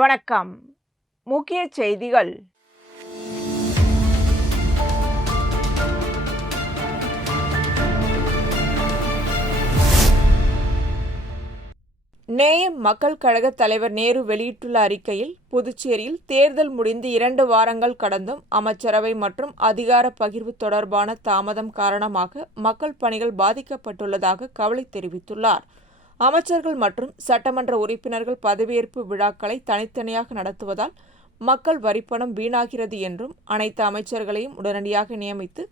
வணக்கம். முக்கிய செய்திகள். நேயம் மக்கள் கழக தலைவர் நேரு வெளியிட்டுள்ள அறிக்கையில், புதுச்சேரியில் தேர்தல் முடிந்து 2 வாரங்கள் கடந்தும் அமைச்சரவை மற்றும் அதிகார பகிர்வு தொடர்பான தாமதம் காரணமாக மக்கள் பணிகள் பாதிக்கப்பட்டுள்ளதாக கவலை தெரிவித்துள்ளார். அமைச்சர்கள் மற்றும் சட்டமன்ற உறுப்பினர்கள் பதவியேற்பு விழாக்களை தனித்தனியாக நடத்துவதால் மக்கள் வரிப்பணம் வீணாகிறது என்றும், அனைத்து அமைச்சர்களையும் உடனடியாக நியமித்து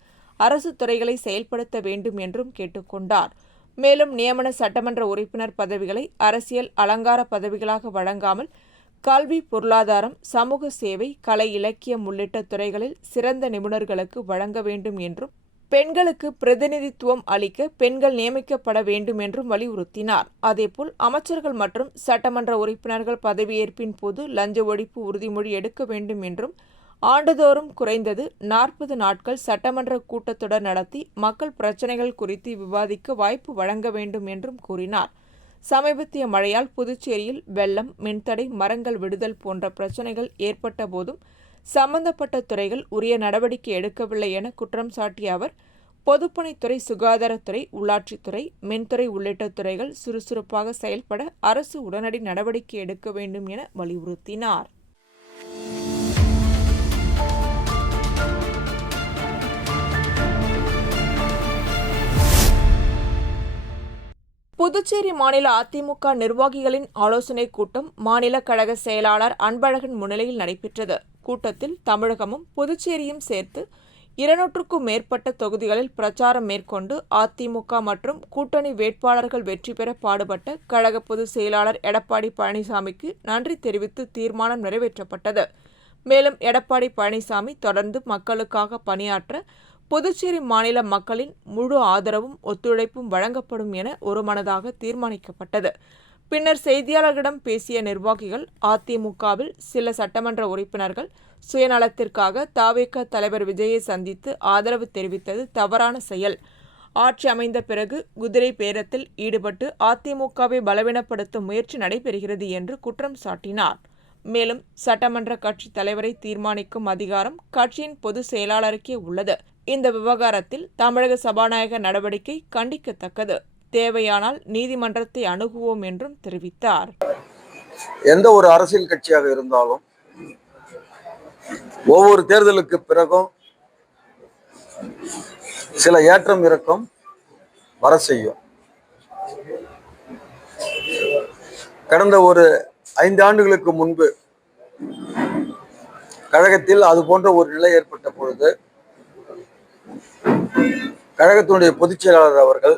அரசு துறைகளை செயல்படுத்த வேண்டும் என்றும் கேட்டுக்கொண்டார். மேலும் நியமன சட்டமன்ற உறுப்பினர் பதவிகளை அரசியல் அலங்கார பதவிகளாக வழங்காமல் கல்வி, பொருளாதாரம், சமூக சேவை, கலை, இலக்கியம் உள்ளிட்ட துறைகளில் சிறந்த நிபுணர்களுக்கு வழங்க வேண்டும் என்றும், பெண்களுக்கு பிரதிநிதித்துவம் அளிக்க பெண்கள் நியமிக்கப்பட வேண்டும் என்றும் வலியுறுத்தினார். அதேபோல் அமைச்சர்கள் மற்றும் சட்டமன்ற உறுப்பினர்கள் பதவியேற்பின் போது லஞ்ச ஒழிப்பு உறுதிமொழி எடுக்க வேண்டும் என்றும், ஆண்டுதோறும் குறைந்தது 40 நாட்கள் சட்டமன்ற கூட்டத்தொடர் நடத்தி மக்கள் பிரச்சினைகள் குறித்து விவாதிக்க வாய்ப்பு வழங்க வேண்டும் என்றும் கூறினார். சமீபத்திய மழையால் புதுச்சேரியில் வெள்ளம், மின்தடை, மரங்கள் விடுதல் போன்ற பிரச்சினைகள் ஏற்பட்ட போதும் சம்பந்தப்பட்ட துறைகள் உரிய நடவடிக்கை எடுக்கவில்லை என குற்றம் சாட்டிய அவர், பொதுப்பணித்துறை, சுகாதாரத்துறை, உள்ளாட்சித்துறை, மின்துறை உள்ளிட்ட துறைகள் சுறுசுறுப்பாக செயல்பட அரசு உடனடி நடவடிக்கை எடுக்க வேண்டும் என வலியுறுத்தினார். புதுச்சேரி மாநில அதிமுக நிர்வாகிகளின் ஆலோசனைக் கூட்டம் மாநில கழக செயலாளர் அன்பழகன் முன்னிலையில் நடைபெற்றது. கூட்டத்தில் தமிழகமும் புதுச்சேரியும் சேர்த்து 200க்கும் மேற்பட்ட தொகுதிகளில் பிரச்சாரம் மேற்கொண்டு அதிமுக மற்றும் கூட்டணி வேட்பாளர்கள் வெற்றி பெற பாடுபட்ட கழக பொதுச் செயலாளர் எடப்பாடி பழனிசாமிக்கு நன்றி தெரிவித்து தீர்மானம் நிறைவேற்றப்பட்டது. மேலும் எடப்பாடி பழனிசாமி தொடர்ந்து மக்களுக்காக பணியாற்ற புதுச்சேரி மாநில மக்களின் முழு ஆதரவும் ஒத்துழைப்பும் வழங்கப்படும் என ஒருமனதாக தீர்மானிக்கப்பட்டது. பின்னர் செய்தியாளர்களிடம் பேசிய நிர்வாகிகள், அதிமுகவில் சில சட்டமன்ற உறுப்பினர்கள் சுயநலத்திற்காக தவேக தலைவர் விஜயை சந்தித்து ஆதரவு தெரிவித்தது தவறான செயல். ஆட்சி அமைந்த பிறகு குதிரை பேரத்தில் ஈடுபட்டு அதிமுகவை பலவீனப்படுத்தும் முயற்சி நடைபெறுகிறது என்று குற்றம் சாட்டினார். மேலும் சட்டமன்ற கட்சி தலைவரை தீர்மானிக்கும் அதிகாரம் கட்சியின் பொதுச் செயலாளருக்கே உள்ளது. இந்த விவகாரத்தில் தமிழக சபாநாயகர் நடவடிக்கை கண்டிக்கத்தக்கது. தேவையானால் நீதிமன்றத்தை அணுகுவோம் என்றும் தெரிவித்தார். எந்த ஒரு அரசியல் கட்சியாக இருந்தாலும் ஒவ்வொரு தேர்தலுக்கு பிறகும் சில ஏற்றம் இறக்கம் வர செய்யும். கடந்த ஒரு 5 ஆண்டுகளுக்கு முன்பு கழகத்தில் அது போன்ற ஒரு நிலை ஏற்பட்ட பொழுது கழகத்தினுடைய பொதுச் செயலாளர் அவர்கள்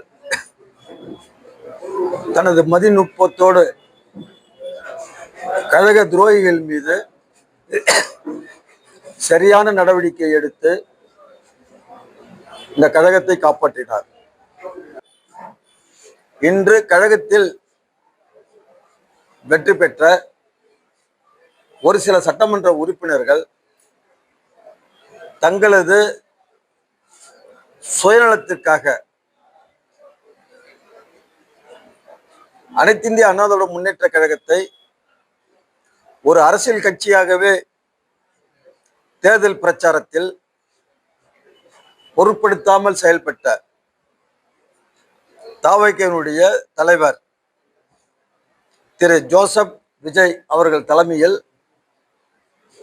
தனது மதிநுட்பத்தோடு கழக துரோகிகள் மீது சரியான நடவடிக்கை எடுத்து இந்த கழகத்தை காப்பாற்றினார். இன்று கழகத்தில் வெற்றி பெற்ற ஒரு சில சட்டமன்ற உறுப்பினர்கள் தங்களது சுயநலத்திற்காக அனைத்திந்திய அண்ணா திராவிட முன்னேற்ற கழகத்தை ஒரு அரசியல் கட்சியாகவே தேர்தல் பிரச்சாரத்தில் பொருட்படுத்தாமல் செயல்பட்ட தவேகவினுடைய தலைவர் திரு ஜோசப் விஜய் அவர்கள் தலைமையில்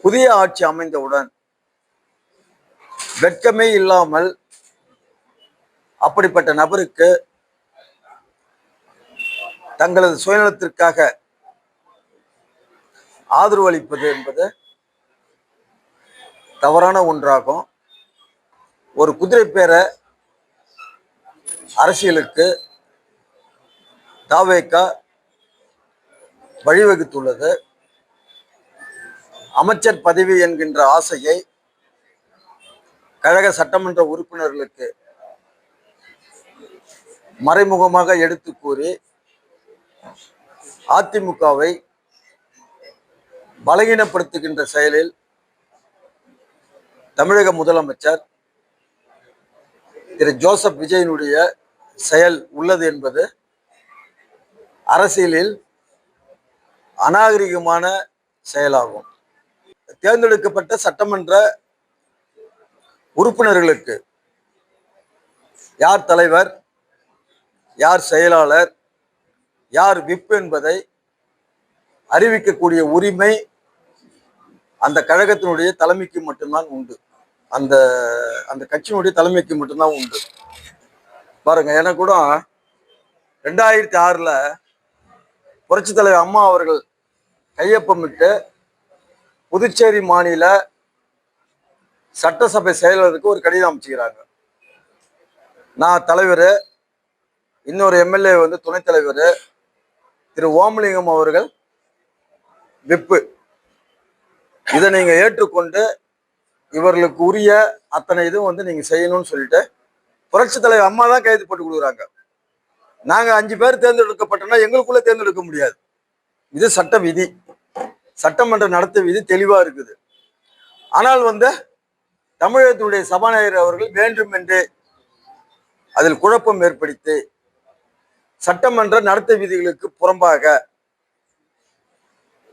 புதிய ஆட்சி அமைந்தவுடன் வெட்கமே இல்லாமல் அப்படிப்பட்ட நபருக்கு தங்களது சுயநலத்திற்காக ஆதரவு அளிப்பது என்பது தவறான ஒன்றாகும். ஒரு குதிரை பேர அரசியலுக்கு தவேக வழிவகுத்துள்ளது. அமைச்சர் பதவி என்கின்ற ஆசையை கழக சட்டமன்ற உறுப்பினர்களுக்கு மறைமுகமாக எடுத்து கூறி அதிமுகவை பலகீனப்படுத்துகின்ற செயலில் தமிழக முதலமைச்சர் திரு ஜோசப் விஜயினுடைய செயல் உள்ளது என்பது அரசியலில் அநாகரிகமான செயலாகும். தேர்ந்தெடுக்கப்பட்ட சட்டமன்ற உறுப்பினர்களுக்கு யார் தலைவர், யார் செயலாளர், யார் விப் என்பதை அறிவிக்கக்கூடிய உரிமை அந்த கழகத்தினுடைய தலைமைக்கு மட்டும்தான் உண்டு. அந்த அந்த கட்சியினுடைய தலைமைக்கு மட்டும்தான் உண்டு. பாருங்க, எனக்கு கூட 2006 புரட்சி தலைவர் அம்மா அவர்கள் கையொப்பமிட்டு புதுச்சேரி மாநில சட்டசபை செயலருக்கு ஒரு கடிதம் அமைச்சுக்கிறாங்க. நான் தலைவர், இன்னொரு எம்எல்ஏ துணைத் தலைவர், திரு ஓமலிங்கம் அவர்கள் விப்பு. இதை நீங்க ஏற்றுக்கொண்டு இவர்களுக்கு உரிய அத்தனை இதுவும் நீங்க செய்யணும்னு சொல்லிட்டு புரட்சி தலைவர் அம்மா தான் கைது போட்டு கொடுக்குறாங்க. நாங்க 5 பேர் தேர்ந்தெடுக்கப்பட்டோம்னா எங்களுக்குள்ள தேர்ந்தெடுக்க முடியாது. இது சட்ட விதி, சட்டமன்ற நடத்த விதி தெளிவா இருக்குது. ஆனால் தமிழகத்தினுடைய சபாநாயகர் அவர்கள் வேண்டுமென்றே அதில் குழப்பம் ஏற்படுத்தி சட்டமன்ற நடத்தை விதிகளுக்கு புறம்பாக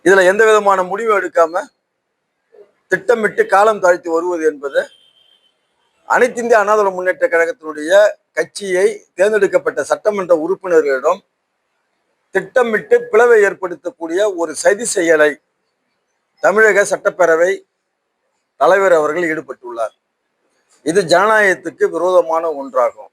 இதுல எந்த விதமான முடிவு எடுக்காம திட்டமிட்டு காலம் தாழ்த்தி வருவது என்பது அனைத்து இந்திய அண்ணா திராவிட முன்னேற்ற கழகத்தினுடைய கட்சியை தேர்ந்தெடுக்கப்பட்ட சட்டமன்ற உறுப்பினர்களிடம் திட்டமிட்டு பிளவை ஏற்படுத்தக்கூடிய ஒரு சதி செயலை தமிழக சட்டப்பேரவை தலைவர் அவர்கள் ஈடுபட்டுள்ளார். இது ஜனநாயகத்துக்கு விரோதமான ஒன்றாகும்.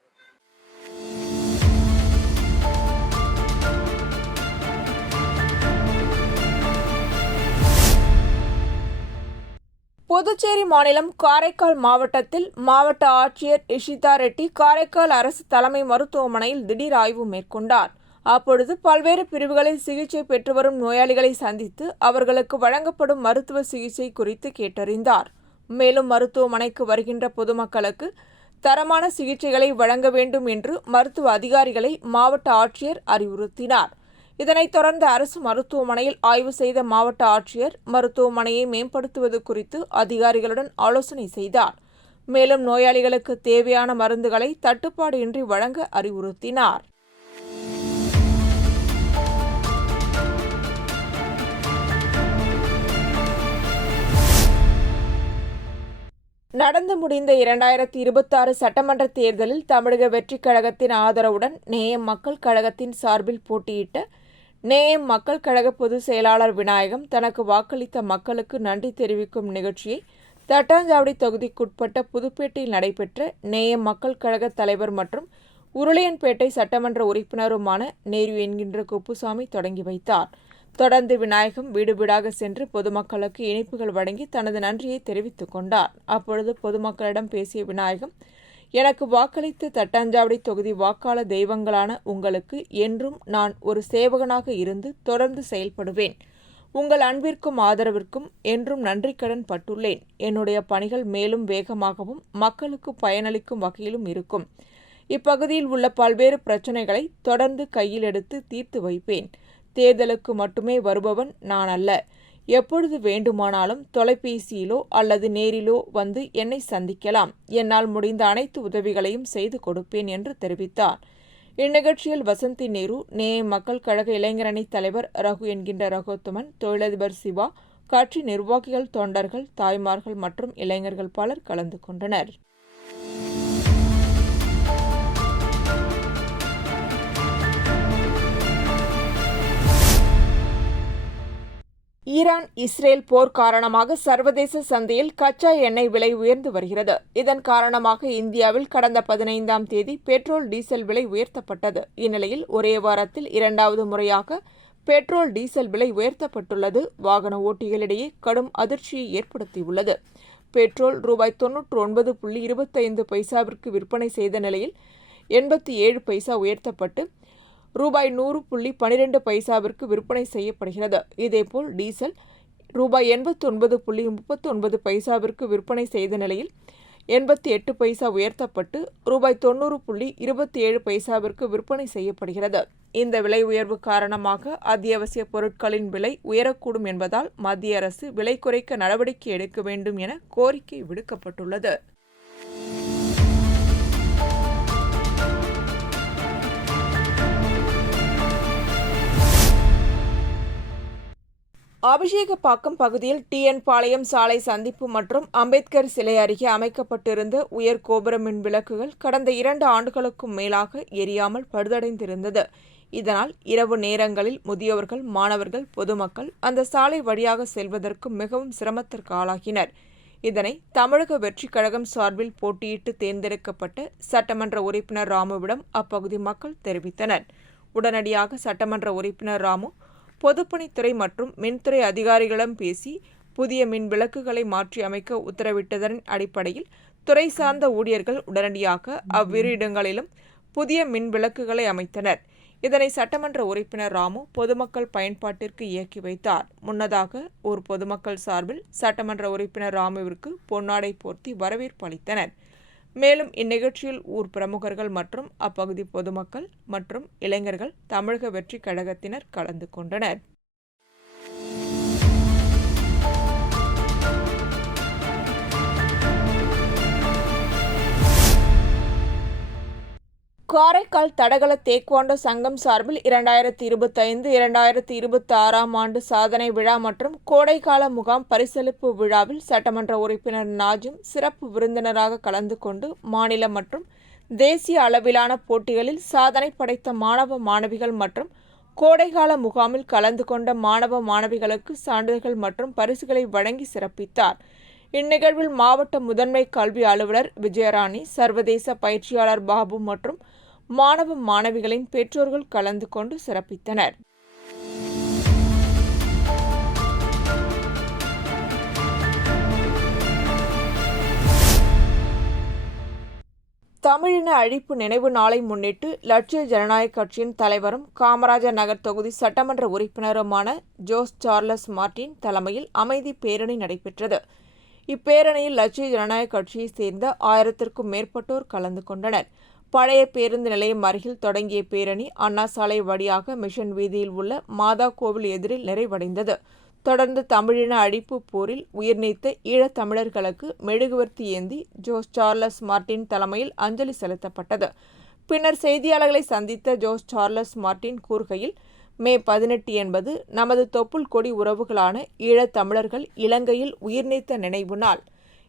புதுச்சேரி மாநிலம் காரைக்கால் மாவட்டத்தில் மாவட்ட ஆட்சியர் இஷிதா ரெட்டி காரைக்கால் அரசு தலைமை மருத்துவமனையில் திடீர் ஆய்வு மேற்கொண்டார். அப்பொழுது பல்வேறு பிரிவுகளில் சிகிச்சை பெற்று வரும் நோயாளிகளை சந்தித்து அவர்களுக்கு வழங்கப்படும் மருத்துவ சிகிச்சை குறித்து கேட்டறிந்தார். மேலும் மருத்துவமனைக்கு வருகின்ற பொதுமக்களுக்கு தரமான சிகிச்சைகளை வழங்க வேண்டும் என்று மருத்துவ அதிகாரிகளை மாவட்ட ஆட்சியர் அறிவுறுத்தினார். இதனைத் தொடர்ந்து அரசு மருத்துவமனையில் ஆய்வு செய்த மாவட்ட ஆட்சியர் மருத்துவமனையை மேம்படுத்துவது குறித்து அதிகாரிகளுடன் ஆலோசனை செய்தார். மேலும் நோயாளிகளுக்கு தேவையான மருந்துகளை தட்டுப்பாடு இன்றி வழங்க அறிவுறுத்தினார். நடந்து முடிந்த 2026 சட்டமன்ற தேர்தலில் தமிழக வெற்றிக் கழகத்தின் ஆதரவுடன் நேயம் மக்கள் கழகத்தின் சார்பில் போட்டியிட்ட நேயம் மக்கள் கழக பொதுச் செயலாளர் விநாயகம் தனக்கு வாக்களித்த மக்களுக்கு நன்றி தெரிவிக்கும் நிகழ்ச்சியை தட்டாஞ்சாவடி தொகுதிக்குட்பட்ட புதுப்பேட்டையில் நடைபெற்ற நேயம் மக்கள் கழக தலைவர் மற்றும் உருளையன்பேட்டை சட்டமன்ற உறுப்பினருமான நேரு என்கின்ற குப்புசாமி தொடங்கி வைத்தார். தொடர்ந்து விநாயகம் வீடு வீடாக சென்று பொதுமக்களுக்கு இனிப்புகள் வழங்கி தனது நன்றியை தெரிவித்துக் கொண்டார். அப்பொழுது பொதுமக்களிடம் பேசிய விநாயகம், எனக்கு வாக்களித்த தட்டாஞ்சாவடி தொகுதி வாக்காளர் தெய்வங்களான உங்களுக்கு என்றும் நான் ஒரு சேவகனாக இருந்து தொடர்ந்து செயல்படுவேன். உங்கள் அன்பிற்கும் ஆதரவிற்கும் என்றும் நன்றிக்கடன் பட்டுள்ளேன். என்னுடைய பணிகள் மேலும் வேகமாகவும் மக்களுக்கு பயனளிக்கும் வகையிலும் இருக்கும். இப்பகுதியில் உள்ள பல்வேறு பிரச்சினைகளை தொடர்ந்து கையில் எடுத்து தீர்த்து வைப்பேன். தேர்தலுக்கு மட்டுமே வருபவன் நான் அல்ல. எப்பொழுது வேண்டுமானாலும் தொலைபேசியிலோ அல்லது நேரிலோ என்னை சந்திக்கலாம். என்னால் முடிந்த அனைத்து உதவிகளையும் செய்து கொடுப்பேன் என்று தெரிவித்தார். இந்நிகழ்ச்சியில் வசந்தி நேரு, நேயம் மக்கள் கழக இளைஞரணி தலைவர் ரகு என்கின்ற ரகோத்தமன், தொழிலதிபர் சிவா, கட்சி நிர்வாகிகள், தொண்டர்கள், தாய்மார்கள் மற்றும் இளைஞர்கள் பலர் கலந்து கொண்டனர். ஈரான் இஸ்ரேல் போர் காரணமாக சர்வதேச சந்தையில் கச்சா எண்ணெய் விலை உயர்ந்து வருகிறது. இதன் காரணமாக இந்தியாவில் கடந்த 15ஆம் தேதி பெட்ரோல் டீசல் விலை உயர்த்தப்பட்டது. இந்நிலையில் ஒரே வாரத்தில் 2வது முறையாக பெட்ரோல் டீசல் விலை உயர்த்தப்பட்டுள்ளது வாகன ஓட்டிகளிடையே கடும் அதிர்ச்சியை ஏற்படுத்தியுள்ளது. பெட்ரோல் ரூபாய் 99.25 விற்பனை செய்த நிலையில் 87 பைசா உயர்த்தப்பட்டு ரூபாய் 100.12 விற்பனை செய்யப்படுகிறது. இதேபோல் டீசல் ரூபாய் 89.39 விற்பனை செய்த நிலையில் 88 பைசா உயர்த்தப்பட்டு ரூபாய் 90.27 விற்பனை செய்யப்படுகிறது. இந்த விலை உயர்வு காரணமாக அத்தியாவசிய பொருட்களின் விலை உயரக்கூடும் என்பதால் மத்திய அரசு விலை குறைக்க நடவடிக்கை எடுக்க வேண்டும் என கோரிக்கை விடுக்கப்பட்டுள்ளது. அபிஷேகப்பாக்கம் பகுதியில் டிஎன் பாளையம் சாலை சந்திப்பு மற்றும் அம்பேத்கர் சிலை அருகே அமைக்கப்பட்டிருந்த உயர் கோபுர மின் விளக்குகள் கடந்த 2 ஆண்டுகளுக்கும் மேலாக எரியாமல் பழுதடைந்திருந்தது. இதனால் இரவு நேரங்களில் முதியவர்கள், மாணவர்கள், பொதுமக்கள் அந்த சாலை வழியாக செல்வதற்கு மிகவும் சிரமத்திற்கு ஆளாகினர். இதனை தமிழக வெற்றிக் கழகம் சார்பில் போட்டியிட்டு தேர்ந்தெடுக்கப்பட்ட சட்டமன்ற உறுப்பினர் ராமுவிடம் அப்பகுதி மக்கள் தெரிவித்தனர். உடனடியாக சட்டமன்ற உறுப்பினர் ராமு பொதுப்பணித்துறை மற்றும் மின்துறை அதிகாரிகளிடம் பேசி புதிய மின் விளக்குகளை மாற்றி அமைக்க உத்தரவிட்டதன் அடிப்படையில் துறை சார்ந்த ஊழியர்கள் உடனடியாக அவ்விரு இடங்களிலும் புதிய மின் விளக்குகளை அமைத்தனர். இதனை சட்டமன்ற உறுப்பினர் ராமு பொதுமக்கள் பயன்பாட்டிற்கு இயக்கி வைத்தார். முன்னதாக ஒரு பொதுமக்கள் சார்பில் சட்டமன்ற உறுப்பினர் ராமுவிற்கு பொன்னாடை போர்த்தி வரவேற்பு அளித்தனர். மேலும் இந்நிகழ்ச்சியில் ஊர் பிரமுகர்கள் மற்றும் அப்பகுதி பொதுமக்கள் மற்றும் இளைஞர்கள் தமிழக வெற்றிக் கழகத்தினர் கலந்து கொண்டனர். காரைக்கால் தடகள தேக்வாண்டோ சங்கம் சார்பில் 2025-2026 ஆண்டு சாதனை விழா மற்றும் கோடைக்கால முகாம் பரிசளிப்பு விழாவில் சட்டமன்ற உறுப்பினர் நாஜிம் சிறப்பு விருந்தினராக கலந்து கொண்டு மாநில மற்றும் தேசிய அளவிலான போட்டிகளில் சாதனை படைத்த மாணவ மாணவிகள் மற்றும் கோடைக்கால முகாமில் கலந்து கொண்ட மாணவ மாணவிகளுக்கு சான்றிதழ்கள் மற்றும் பரிசுகளை வழங்கி சிறப்பித்தார். இந்நிகழ்வில் மாவட்ட முதன்மை கல்வி அலுவலர் விஜயராணி, சர்வதேச பயிற்சியாளர் பாபு மற்றும் மாணவ மாணவிகளின் பெற்றோர்கள் கலந்து கொண்டு சிறப்பித்தனர். தமிழின அழிப்பு நினைவு நாளை முன்னிட்டு லட்சிய ஜனநாயக கட்சியின் தலைவரும் காமராஜர் நகர் தொகுதி சட்டமன்ற உறுப்பினருமான ஜோஸ் சார்லஸ் மார்டின் தலைமையில் அமைதி பேரணி நடைபெற்றது. இப்பேரணியில் லட்சிய ஜனநாயக கட்சியைச் சேர்ந்த 1000க்கும் மேற்பட்டோர் கலந்து கொண்டனர். பழைய பேருந்து நிலையம் அருகில் தொடங்கிய பேரணி அண்ணா சாலை வழியாக மிஷன் வீதியில் உள்ள மாதா கோவில் எதிரில் நிறைவடைந்தது. தொடர்ந்து தமிழின அழிப்பு போரில் உயிர்நீத்த ஈழத்தமிழர்களுக்கு மெழுகுவர்த்தி ஏந்தி ஜோஸ் சார்லஸ் மார்டின் தலைமையில் அஞ்சலி செலுத்தப்பட்டது. பின்னர் செய்தியாளர்களை சந்தித்த ஜோஸ் சார்லஸ் மார்டின் கூறுகையில், மே 18 என்பது நமது தொப்புள் கொடி உறவுகளான ஈழத்தமிழர்கள் இலங்கையில் உயிர்நீத்த நினைவு நாள்.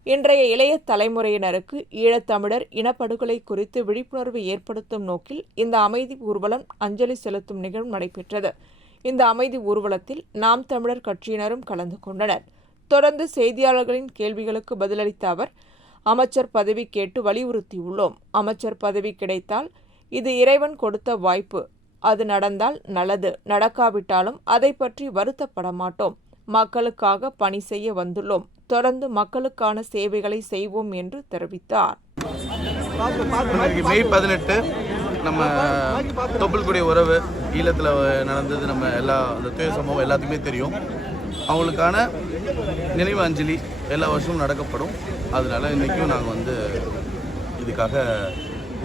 இன்றைய இளைய தலைமுறையினருக்கு ஈழத்தமிழர் இனப்படுகொலை குறித்து விழிப்புணர்வு ஏற்படுத்தும் நோக்கில் இந்த அமைதி ஊர்வலம் அஞ்சலி செலுத்தும் நிகழ்வு நடைபெற்றது. இந்த அமைதி ஊர்வலத்தில் நாம் தமிழர் கட்சியினரும் கலந்து கொண்டனர். தொடர்ந்து செய்தியாளர்களின் கேள்விகளுக்கு பதிலளித்த அவர், அமைச்சர் பதவி கேட்டு வலியுறுத்தியுள்ளோம். அமைச்சர் பதவி கிடைத்தால் இது இறைவன் கொடுத்த வாய்ப்பு. அது நடந்தால் நல்லது, நடக்காவிட்டாலும் அதை பற்றி வருத்தப்பட மாட்டோம். மக்களுக்காக பணி செய்ய வந்துள்ளோம். தொடர்ந்து மக்களுக்கான சேவைகளை செய்வோம் என்று தெரிவித்தார். மே 18 நம்ம தொப்புள்குடி உறவு ஈழத்தில் நடந்தது. நம்ம அந்த துய சம்பவம் எல்லாத்துக்குமே தெரியும். அவங்களுக்கான நினைவு அஞ்சலி எல்லா வருஷமும் நடக்கப்படும். அதனால இன்றைக்கும் நாங்கள் இதுக்காக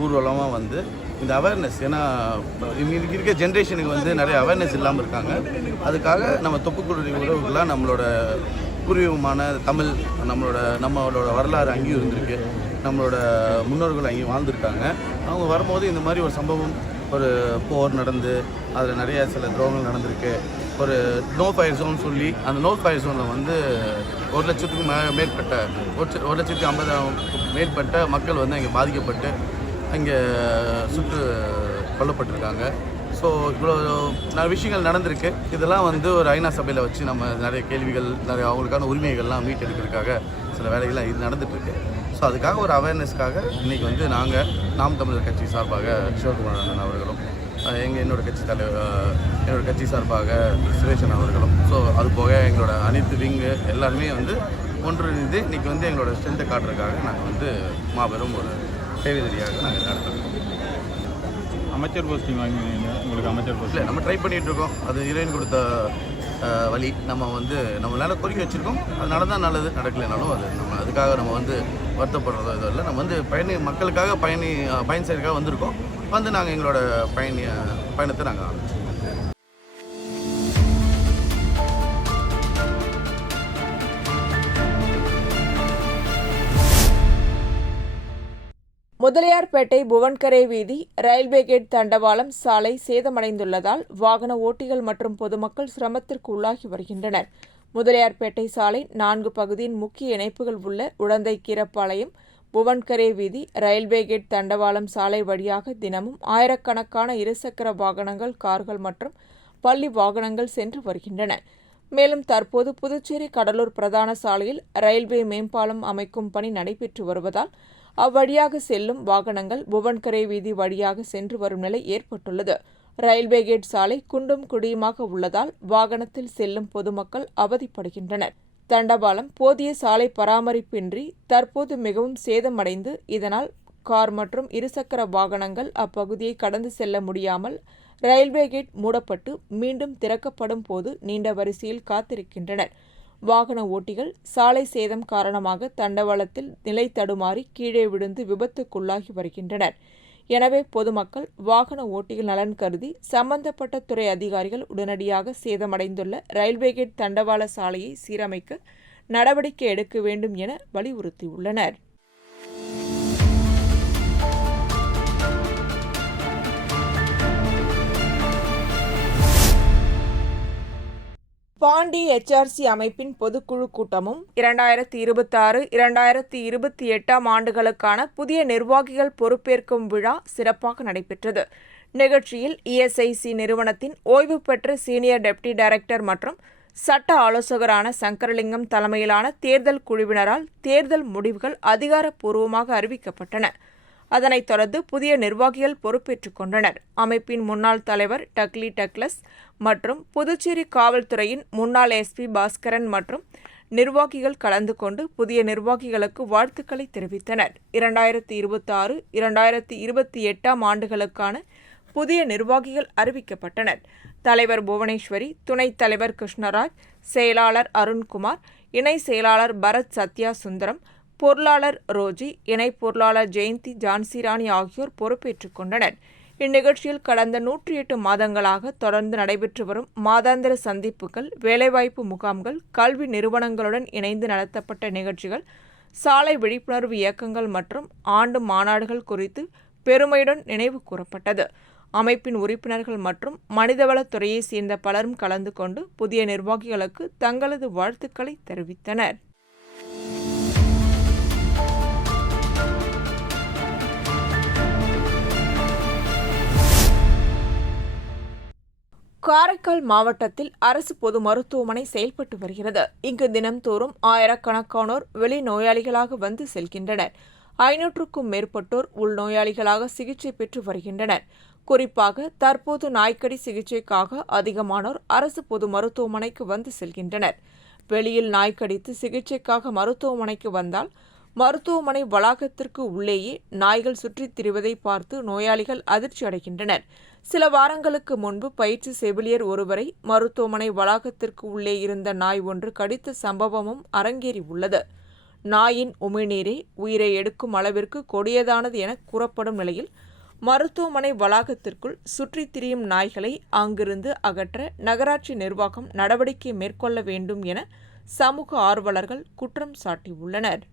ஊர்வலமாக இந்த அவேர்னஸ், ஏன்னா இன்னைக்கு இருக்க ஜென்ரேஷனுக்கு நிறைய அவேர்னஸ் இல்லாமல் இருக்காங்க. அதுக்காக நம்ம தொப்புக்குடி உறவுகளாக நம்மளோட பூர்வீகமான தமிழ், நம்மளோட வரலாறு அங்கேயும் இருந்திருக்கு. நம்மளோட முன்னோர்கள் அங்கேயும் வாழ்ந்துருக்காங்க. அவங்க வரும்போது இந்த மாதிரி ஒரு சம்பவம், ஒரு போர் நடந்து அதில் நிறைய சில துரோகங்கள் நடந்திருக்கு. ஒரு நோ ஃபயர் ஜோன் சொல்லி அந்த நோ ஃபயர் ஜோனில் 1,00,000க்கும் மேற்பட்ட 1,50,000 மேற்பட்ட மக்கள் அங்கே பாதிக்கப்பட்டு அங்கே சுட்டு கொல்லப்பட்டிருக்காங்க. ஸோ இவ்வளோ நிறைய விஷயங்கள் நடந்திருக்கு. இதெல்லாம் ஒரு ஐநா சபையில் வச்சு நம்ம நிறைய கேள்விகள், நிறைய அவங்களுக்கான உரிமைகள்லாம் மீட்டெடுக்கிறதுக்காக சில வேலைகள்லாம் இது நடந்துகிட்ருக்கு. ஸோ அதுக்காக ஒரு அவேர்னஸ்க்காக இன்றைக்கி நாங்கள் நாம் தமிழர் கட்சி சார்பாக சிவகுமார் அண்ணன் அவர்களும், என்னோட கட்சி சார்பாக சுரேஷன் அவர்களும், ஸோ அது போக எங்களோட அனைத்து விங்கு எல்லாருமே ஒன்றிணைந்து இன்றைக்கி எங்களோட ஸ்ட்ரென்த்தை காட்டுறதுக்காக நாங்கள் மாபெரும் ஒரு சேவைதறியாக நாங்கள் நடத்துகிறோம். அமைச்சர் போஸ்டிங் வாங்கினீங்க, உங்களுக்கு அமைச்சர் போஸ்ட் இல்லை, நம்ம ட்ரை பண்ணிகிட்ருக்கோம். அது இறைவன் கொடுத்த வழி. நம்ம நம்மளால கோரிக்கை வச்சுருக்கோம். அது நடந்தால் நல்லது, நடக்கலைனாலும் அது நம்ம அதுக்காக நம்ம வருத்தப்படுறதோ இதுவும் இல்லை. நம்ம மக்களுக்காக பயன் செய்யறதுக்காக வந்திருக்கோம். நாங்கள் எங்களோட பயணத்தை நாங்கள் ஆரம்பிச்சோம். முதலியார்பேட்டை புவன்கரே வீதி, ரயில்வே கேட் தண்டவாளம் சாலை சேதமடைந்துள்ளதால் வாகன ஓட்டிகள் மற்றும் பொதுமக்கள் சிரமத்திற்கு உள்ளாகி வருகின்றனர். முதலியார்பேட்டை சாலை 4 பகுதியின் முக்கிய இணைப்புகள் உள்ள உடந்தை கீரப்பாளையம், புவன்கரே வீதி, ரயில்வே கேட் தண்டவாளம் சாலை வழியாக தினமும் ஆயிரக்கணக்கான இருசக்கர வாகனங்கள், கார்கள் மற்றும் பள்ளி வாகனங்கள் சென்று வருகின்றன. மேலும் தற்போது புதுச்சேரி கடலூர் பிரதான சாலையில் ரயில்வே மேம்பாலம் அமைக்கும் பணி நடைபெற்று வருவதால் அவ்வழியாக செல்லும் வாகனங்கள் புவன்கரே வீதி வழியாக சென்று வரும் நிலை ஏற்பட்டுள்ளது. ரயில்வே கேட் சாலை குண்டும் குழியுமாக உள்ளதால் வாகனத்தில் செல்லும் பொதுமக்கள் அவதிப்படுகின்றனர். தண்டவாளம் போதிய சாலை பராமரிப்பின்றி தற்போது மிகவும் சேதமடைந்து, இதனால் கார் மற்றும் இருசக்கர வாகனங்கள் அப்பகுதியை கடந்து செல்ல முடியாமல் ரயில்வே கேட் மூடப்பட்டு மீண்டும் திறக்கப்படும் போது நீண்ட வரிசையில் காத்திருக்கின்றனர். வாகன ஓட்டிகள் சாலை சேதம் காரணமாக தண்டவாளத்தில் நிலை தடுமாறி கீழே விழுந்து விபத்துக்குள்ளாகி வருகின்றனர். எனவே பொதுமக்கள், வாகன ஓட்டிகள் நலன் கருதி சம்பந்தப்பட்ட துறை அதிகாரிகள் உடனடியாக சேதமடைந்துள்ள ரயில்வே கேட் தண்டவாள சாலையை சீரமைக்க நடவடிக்கை எடுக்க வேண்டும் என வலியுறுத்தியுள்ளனர். பாண்டி HRC அமைப்பின் பொதுக்குழு கூட்டமும் 2026-2028 ஆண்டுகளுக்கான புதிய நிர்வாகிகள் பொறுப்பேற்கும் விழா சிறப்பாக நடைபெற்றது. நிகழ்ச்சியில் ESIC நிறுவனத்தின் ஓய்வு பெற்ற சீனியர் டெப்டி டைரக்டர் மற்றும் சட்ட ஆலோசகரான சங்கரலிங்கம் தலைமையிலான தேர்தல் குழுவினரால் தேர்தல் முடிவுகள் அதிகாரப்பூர்வமாக அறிவிக்கப்பட்டன. அதனைத் தொடர்ந்து புதிய நிர்வாகிகள் பொறுப்பேற்றுக் கொண்டனர். அமைப்பின் முன்னாள் தலைவர் டக்லி டக்லஸ் மற்றும் புதுச்சேரி காவல்துறையின் முன்னாள் SP பாஸ்கரன் மற்றும் நிர்வாகிகள் கலந்து கொண்டு புதிய நிர்வாகிகளுக்கு வாழ்த்துக்களை தெரிவித்தனர். 2026-2028 ஆண்டுகளுக்கான புதிய நிர்வாகிகள் அறிவிக்கப்பட்டனர். தலைவர் புவனேஸ்வரி, துணைத் தலைவர் கிருஷ்ணராஜ், செயலாளர் அருண்குமார், இணை செயலாளர் பரத் சத்யா சுந்தரம், பொருளாளர் ரோஜி, இணை பொருளாளர் ஜெயந்தி ஜான்சிராணி ஆகியோர் பொறுப்பேற்றுக் கொண்டனர். இந்நிகழ்ச்சியில் கடந்த 108 மாதங்களாக தொடர்ந்து நடைபெற்று வரும் மாதாந்திர சந்திப்புகள், வேலைவாய்ப்பு முகாம்கள், கல்வி நிறுவனங்களுடன் இணைந்து நடத்தப்பட்ட நிகழ்ச்சிகள், சாலை விழிப்புணர்வு இயக்கங்கள் மற்றும் ஆண்டு மாநாடுகள் குறித்து பெருமையுடன் நினைவு கூறப்பட்டது. அமைப்பின் உறுப்பினர்கள் மற்றும் மனிதவளத்துறையை சேர்ந்த பலரும் கலந்து கொண்டு புதிய நிர்வாகிகளுக்கு தங்களது வாழ்த்துக்களை தெரிவித்தனர். காரைக்கால் மாவட்டத்தில் அரசு பொது மருத்துவமனை செயல்பட்டு வருகிறது. இங்கு தினம்தோறும் ஆயிரக்கணக்கானோர் வெளி நோயாளிகளாக வந்து செல்கின்றனர். 500க்கும் மேற்பட்டோர் உள்நோயாளிகளாக சிகிச்சை பெற்று வருகின்றனர். குறிப்பாக தற்போது நாய்க்கடி சிகிச்சைக்காக அதிகமானோர் அரசு பொது மருத்துவமனைக்கு வந்து செல்கின்றனர். வெளியில் நாய்க்கடித்து சிகிச்சைக்காக மருத்துவமனைக்கு வந்தால் மருத்துவமனை வளாகத்திற்கு உள்ளேயே நாய்கள் சுற்றித் திரிவதை பார்த்து நோயாளிகள் அதிர்ச்சி அடைகின்றனர். சில வாரங்களுக்கு முன்பு பயிற்சி செவிலியர் ஒருவரை மருத்துவமனை வளாகத்திற்கு உள்ளே இருந்த நாய் ஒன்று கடித்த சம்பவமும் அரங்கேறி உள்ளது. நாயின் உமிழ்நீரே உயிரை எடுக்கும் அளவிற்கு கொடியதானது என கூறப்படும் நிலையில் மருத்துவமனை வளாகத்திற்குள் சுற்றித் திரியும் நாய்களை அங்கிருந்து அகற்ற நகராட்சி நிர்வாகம் நடவடிக்கை மேற்கொள்ள வேண்டும் என சமூக ஆர்வலர்கள் குற்றம் சாட்டியுள்ளனர்.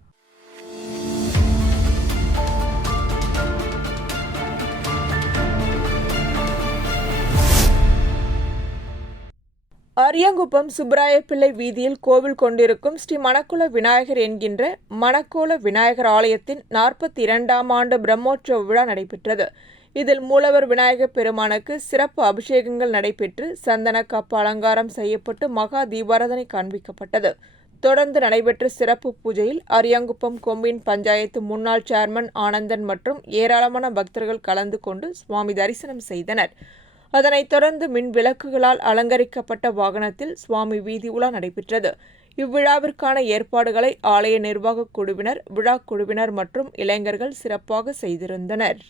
அரியாங்குப்பம் சுப்பராயப்பிள்ளை வீதியில் கோவில் கொண்டிருக்கும் ஸ்ரீ மணக்குள விநாயகர் என்கின்ற மணக்கோள விநாயகர் ஆலயத்தின் 42ஆம் ஆண்டு பிரம்மோற்சவ விழா நடைபெற்றது. இதில் மூலவர் விநாயகர் பெருமானுக்கு சிறப்பு அபிஷேகங்கள் நடைபெற்று சந்தன கப்பு அலங்காரம் செய்யப்பட்டு மகா தீபாராதனை காண்பிக்கப்பட்டது. தொடர்ந்து நடைபெற்ற சிறப்பு பூஜையில் அரியாங்குப்பம் கொம்பின் பஞ்சாயத்து முன்னாள் சேர்மன் ஆனந்தன் மற்றும் ஏராளமான பக்தர்கள் கலந்து கொண்டு சுவாமி தரிசனம் செய்தனர். அதனைத் தொடர்ந்து மின் விளக்குகளால் அலங்கரிக்கப்பட்ட வாகனத்தில் சுவாமி வீதி உலா நடைபெற்றது. இவ்விழாவிற்கான ஏற்பாடுகளை ஆலய நிர்வாகக் குழுவினர், விழா குழுவினர் மற்றும் இளைஞர்கள் சிறப்பாக செய்திருந்தனர்.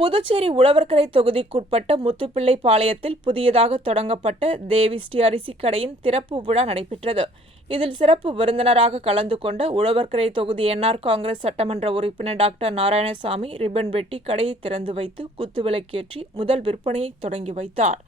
புதுச்சேரி உழவர்கரை தொகுதிக்குட்பட்ட முத்துப்பிள்ளைப்பாளையத்தில் புதியதாக தொடங்கப்பட்ட தேவி ஸ்ரீ அரிசி கடையின் திறப்பு விழா நடைபெற்றது. இதில் சிறப்பு விருந்தினராக கலந்து கொண்ட உழவர்கரை தொகுதி NR காங்கிரஸ் சட்டமன்ற உறுப்பினர் டாக்டர் நாராயணசாமி ரிப்பன் வெட்டி கடையை திறந்து வைத்து குத்துவிளக்கேற்றி முதல் விற்பனையை தொடங்கி வைத்தார்.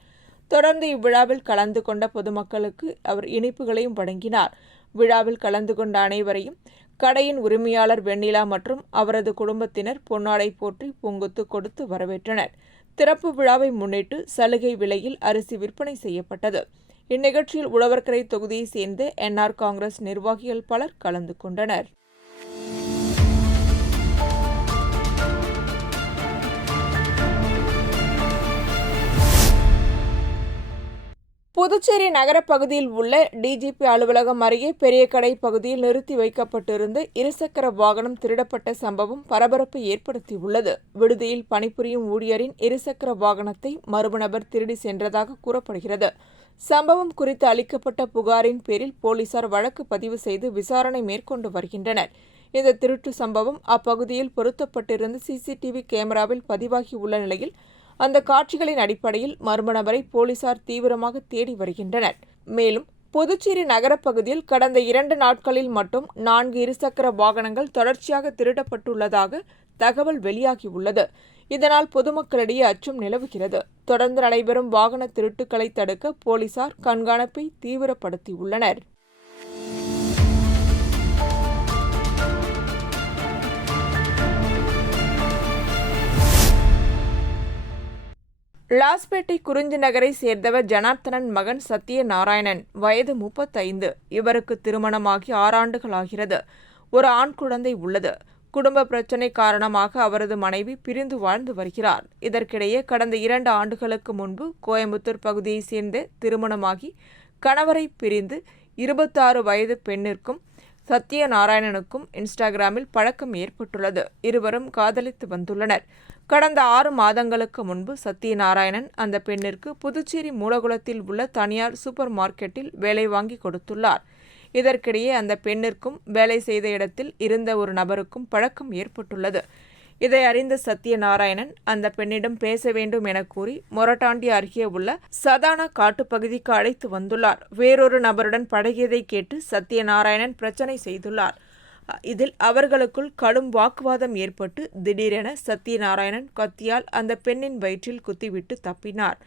தொடர்ந்து இவ்விழாவில் கலந்து கொண்ட பொதுமக்களுக்கு அவர் இனிப்புகளையும் வழங்கினார். விழாவில் கலந்து கொண்ட அனைவரையும் கடையின் உரிமையாளர் வெண்ணிலா மற்றும் அவரது குடும்பத்தினர் பொன்னாடை போற்றி பூங்குத்து கொடுத்து வரவேற்றனர். திறப்பு விழாவை முன்னிட்டு சலுகை விலையில் அரிசி விற்பனை செய்யப்பட்டது. இந்நிகழ்ச்சியில் உழவர்கரை தொகுதியைச் சேர்ந்த என்ஆர் காங்கிரஸ் நிர்வாகிகள் பலர் கலந்து கொண்டனர். புதுச்சேரி நகரப் பகுதியில் உள்ள டிஜிபி அலுவலகம் அருகே பெரியகடை பகுதியில் நிறுத்தி வைக்கப்பட்டிருந்த இருசக்கர வாகனம் திருடப்பட்ட சம்பவம் பரபரப்பை ஏற்படுத்தியுள்ளது. விடுதியில் பணிபுரியும் ஊழியரின் இருசக்கர வாகனத்தை மர்ம நபர் திருடி சென்றதாக கூறப்படுகிறது. சம்பவம் குறித்து அளிக்கப்பட்ட புகாரின் பேரில் போலீசார் வழக்கு பதிவு செய்து விசாரணை மேற்கொண்டு வருகின்றனர். இந்த திருட்டு சம்பவம் அப்பகுதியில் பொருத்தப்பட்டிருந்த சிசிடிவி கேமராவில் பதிவாகியுள்ள நிலையில் அந்த காட்சிகளின் அடிப்படையில் மர்ம நபரை போலீசார் தீவிரமாக தேடி வருகின்றனர். மேலும் புதுச்சேரி நகரப்பகுதியில் கடந்த 2 நாட்களில் மட்டும் 4 இருசக்கர வாகனங்கள் தொடர்ச்சியாக திருடப்பட்டுள்ளதாக தகவல் வெளியாகியுள்ளது. இதனால் பொதுமக்களிடையே அச்சம் நிலவுகிறது. தொடர்ந்து நடைபெறும் வாகன திருட்டுக்களை தடுக்க போலீசார் கண்காணிப்பை தீவிரப்படுத்தியுள்ளனர். லாஸ்பேட்டை குறிஞ்சி நகரை சேர்ந்தவர் ஜனார்த்தனன் மகன் சத்யநாராயணன். வயது 35. இவருக்கு திருமணமாகி 6 ஆண்டுகள் ஆகிறது. ஒரு ஆண் குழந்தை உள்ளது. குடும்ப பிரச்சினை காரணமாக அவரது மனைவி பிரிந்து வாழ்ந்து வருகிறார். இதற்கிடையே கடந்த 2 ஆண்டுகளுக்கு முன்பு கோயம்புத்தூர் பகுதியைச் சேர்ந்த திருமணமாகி கணவரை பிரிந்து 26 வயது பெண்ணிற்கும் சத்யநாராயணனுக்கும் இன்ஸ்டாகிராமில் பழக்கம் ஏற்பட்டுள்ளது. இருவரும் காதலித்து வந்துள்ளனர். கடந்த 6 மாதங்களுக்கு முன்பு சத்யநாராயணன் அந்த பெண்ணிற்கு புதுச்சேரி மூலகுளத்தில் உள்ள தனியார் சூப்பர் மார்க்கெட்டில் வேலை வாங்கி கொடுத்துள்ளார். இதற்கிடையே அந்த பெண்ணிற்கும் வேலை செய்த இடத்தில் இருந்த ஒரு நபருக்கும் பழக்கம் ஏற்பட்டுள்ளது. இதை அறிந்த சத்யநாராயணன் அந்த பெண்ணிடம் பேச வேண்டும் என கூறி மொரட்டாண்டி அருகே உள்ள சதானா காட்டுப்பகுதிக்கு அழைத்து வந்துள்ளார். வேறொரு நபருடன் பழகியதை கேட்டு சத்யநாராயணன் பிரச்சனை செய்துள்ளார். இதில் அவர்களுக்குள் கடும் வாக்குவாதம் ஏற்பட்டு திடீரென சத்யநாராயணன் கத்தியால் அந்த பெண்ணின் வயிற்றில் குத்திவிட்டு தப்பினார்.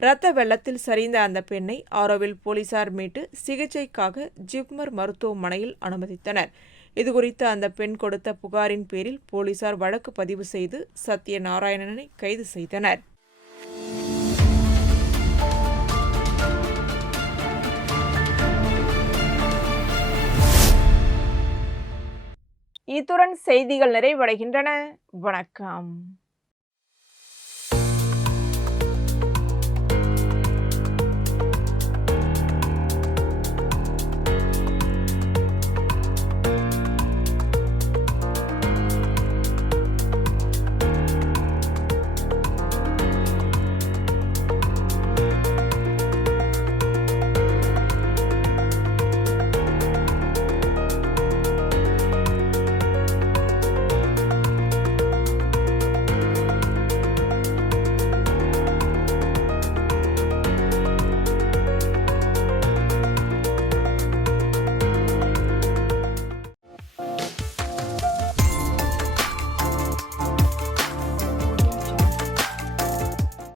இரத்த வெள்ளத்தில் சரிந்த அந்த பெண்ணை ஆரோவில் போலீசார் மீட்டு சிகிச்சைக்காக ஜிப்மர் மருத்துவமனையில் அனுமதித்தனர். இதுகுறித்து அந்த பெண் கொடுத்த புகாரின் பேரில் போலீசார் வழக்கு பதிவு செய்து சத்யநாராயணனை கைது செய்தனர். இத்துடன் செய்திகள் நிறைவடைகின்றன. வணக்கம்.